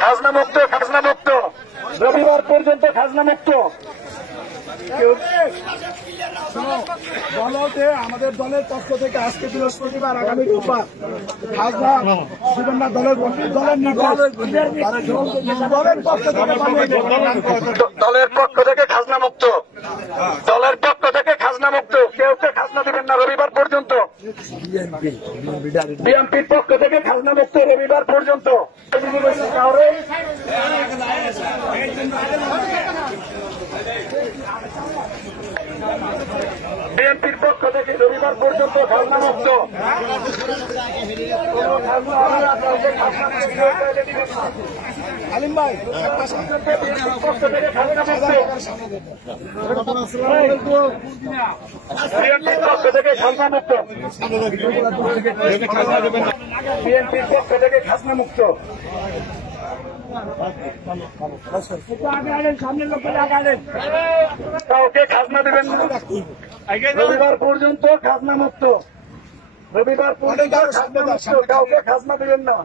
খাজনা মুক্ত, খাজনা মুক্ত, রবিবার পর্যন্ত খাজনা মুক্ত। দলতে আমাদের দলের পক্ষ থেকে আজকে বৃহস্পতিবার আগামী রোববার খাজনা দিবেন না দলের দলের পক্ষ থেকে খাজনা মুক্ত, দলের পক্ষ থেকে খাজনা মুক্ত, কেউ খাজনা দিবেন না রবিবার পর্যন্ত। বিএনপির পক্ষ থেকে খাজনা মুক্ত রবিবার পর্যন্ত। বিএনপির পক্ষ থেকে রবিবার পর্যন্ত খাজনা মুক্ত। আলিম ভাই পক্ষ থেকে খাজনা মুক্ত, বিএনপির পক্ষ থেকে খাজনা মুক্ত, বিএনপির পক্ষ থেকে খাজনা মুক্ত। কাউকে খাজনা দেবেন না রবিবার পর্যন্ত, খাজনা মুক্ত, রবিবার পর্যন্ত খাজনা মুক্ত, কাউকে খাজনা দেবেন না।